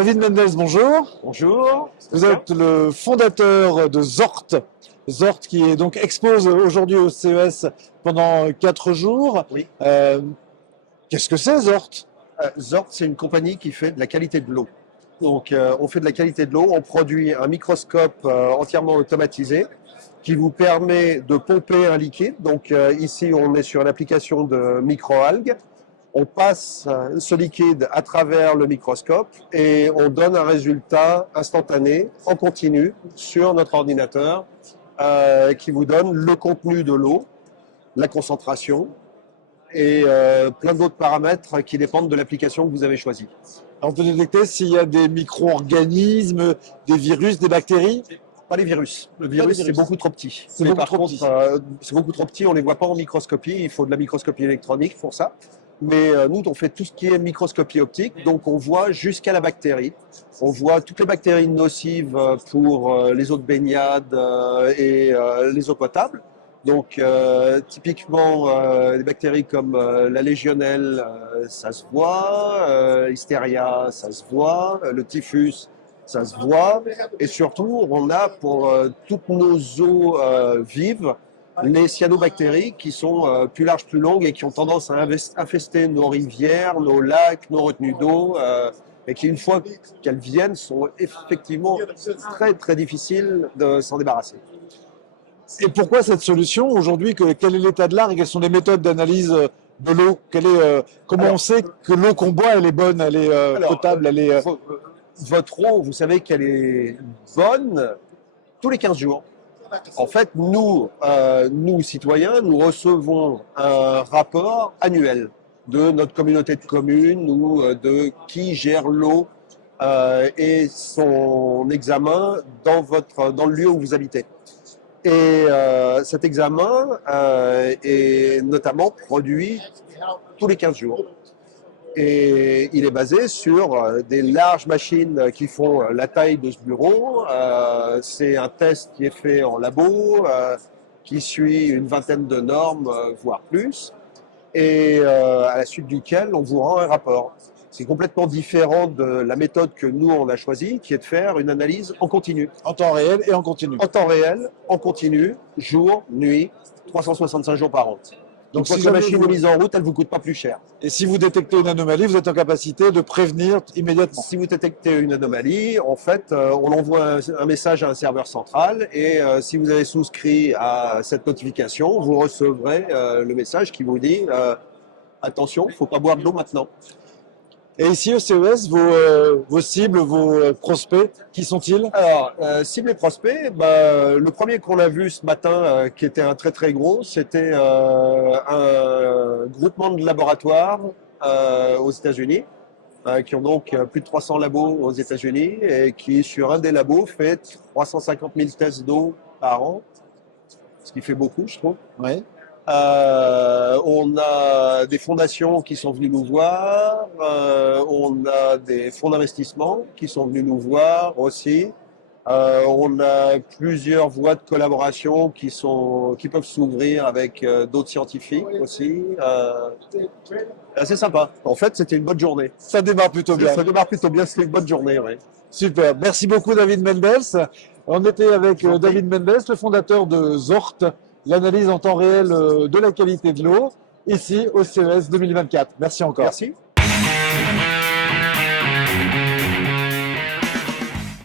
David Mendels, bonjour. Bonjour. Vous êtes le fondateur de Zort. Zort qui est donc expose aujourd'hui au CES pendant 4 jours. Oui. Qu'est-ce que c'est Zort? Zort, c'est une compagnie qui fait de la qualité de l'eau. Donc, on fait de la qualité de l'eau. On produit un microscope entièrement automatisé qui vous permet de pomper un liquide. Donc, ici, on est sur l'application de microalgues. On passe ce liquide à travers le microscope et on donne un résultat instantané, en continu, sur notre ordinateur, qui vous donne le contenu de l'eau, la concentration et plein d'autres paramètres qui dépendent de l'application que vous avez choisie. On peut détecter s'il y a des micro-organismes, des virus, des bactéries? Pas les virus. Le virus, c'est beaucoup trop petit. C'est beaucoup trop petit. C'est beaucoup trop petit, on ne les voit pas en microscopie, il faut de la microscopie électronique pour ça. Mais nous, on fait tout ce qui est microscopie optique, donc on voit jusqu'à la bactérie. On voit toutes les bactéries nocives pour les eaux de baignade et les eaux potables. Donc typiquement, des bactéries comme la légionnelle, ça se voit, Listeria, ça se voit, le typhus, ça se voit. Et surtout, on a pour toutes nos eaux vives, les cyanobactéries qui sont plus larges, plus longues et qui ont tendance à infester nos rivières, nos lacs, nos retenues d'eau, et qui, une fois qu'elles viennent, sont effectivement très très difficiles de s'en débarrasser. Et pourquoi cette solution aujourd'hui? Quel est l'état de l'art et quelles sont les méthodes d'analyse de l'eau? Comment on sait que l'eau qu'on boit, elle est bonne, elle est potable, elle est... Votre eau, vous savez qu'elle est bonne tous les 15 jours. En fait, nous, citoyens, nous recevons un rapport annuel de notre communauté de communes ou de qui gère l'eau et son examen dans le lieu où vous habitez. Et cet examen est notamment produit tous les 15 jours. Et il est basé sur des larges machines qui font la taille de ce bureau. C'est un test qui est fait en labo, qui suit une vingtaine de normes, voire plus, et à la suite duquel on vous rend un rapport. C'est complètement différent de la méthode que nous, on a choisie, qui est de faire une analyse en continu. En temps réel et en continu. En temps réel, en continu, jour, nuit, 365 jours par an. Donc si la machine est mise en route, elle ne vous coûte pas plus cher. Et si vous détectez une anomalie, vous êtes en capacité de prévenir immédiatement. Si vous détectez une anomalie, en fait, on envoie un message à un serveur central et si vous avez souscrit à cette notification, vous recevrez le message qui vous dit attention, il ne faut pas boire de l'eau maintenant. Et ici au CES, vos cibles, vos prospects, qui sont-ils? Alors, cibles et prospects, le premier qu'on a vu ce matin, qui était un très très gros, c'était un groupement de laboratoires aux États-Unis, qui ont donc plus de 300 labos aux États-Unis et qui, sur un des labos, fait 350 000 tests d'eau par an, ce qui fait beaucoup, je trouve. Oui. On a des fondations qui sont venues nous voir, on a des fonds d'investissement qui sont venus nous voir aussi. On a plusieurs voies de collaboration qui peuvent s'ouvrir avec d'autres scientifiques aussi. Assez sympa. En fait, c'était une bonne journée. Ça démarre plutôt bien. Ça démarre plutôt bien, c'était une bonne journée, oui. Super. Merci beaucoup David Mendels. On était avec David Mendels, le fondateur de Zort, l'analyse en temps réel de la qualité de l'eau, ici au CES 2024. Merci encore. Merci.